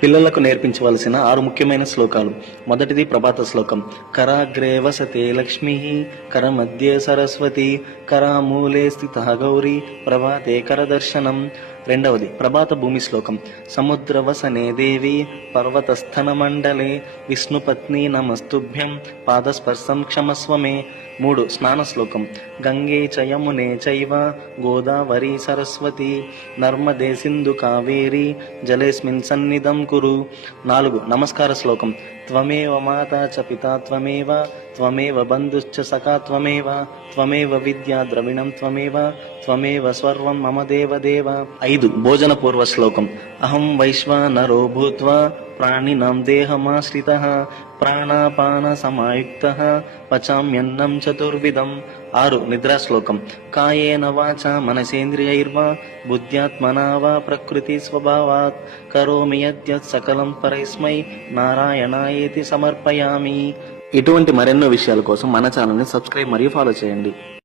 పిల్లలకు నేర్పించవలసిన 6 ముఖ్యమైన శ్లోకాలు. మొదటిది ప్రభాత శ్లోకం. కరాగ్రే వసతే లక్ష్మి, కరమధ్యే సరస్వతి, కరామూలే స్థితః గౌరీ, ప్రభాతే కరదర్శనం. రెండవది ప్రభాత భూమి శ్లోకం. సముద్రవసనే దేవి, పర్వతస్థన మండలే, విష్ణుపత్ని నమస్తుభ్యం, పాదస్పర్శం క్షమస్వమే. 3 స్నాన శ్లోకం. గంగే చ యమునే చైవ, గోదావరి సరస్వతి, నర్మదే సింధు కావేరి, జలేస్మిన్ సన్నిధం కురు. 4 నమస్కార శ్లోకం. త్వమేవ మాతా చ పితా త్వమేవ, త్వమేవ బంధుశ్చ సఖా త్వమేవ, త్వమేవ విద్యా ద్రవిణం త్వమేవ, త్వమేవ సర్వం మమ దేవదేవ. 5 భోజన పూర్వ శ్లోకం. అహం వైశ్వానరో భూత్వా ప్రాణినాం దేహమాశ్రితః, ప్రాణాపాన సమాయుక్తః, పచామ్యన్నం చతుర్విధం. 6 నిద్రా శ్లోకం. కాయేన వాచా మనసేంద్రియైర్వా, బుద్ధ్యాత్మనా వా ప్రకృతి స్వభావాత్, కరోమి యద్యత్ సకలం పరస్మై నారాయణాయేతి సమర్పయామి. ఇటువంటి మరెన్నో విషయాల కోసం మన ఛానల్ని సబ్స్క్రైబ్ మరియు ఫాలో చేయండి.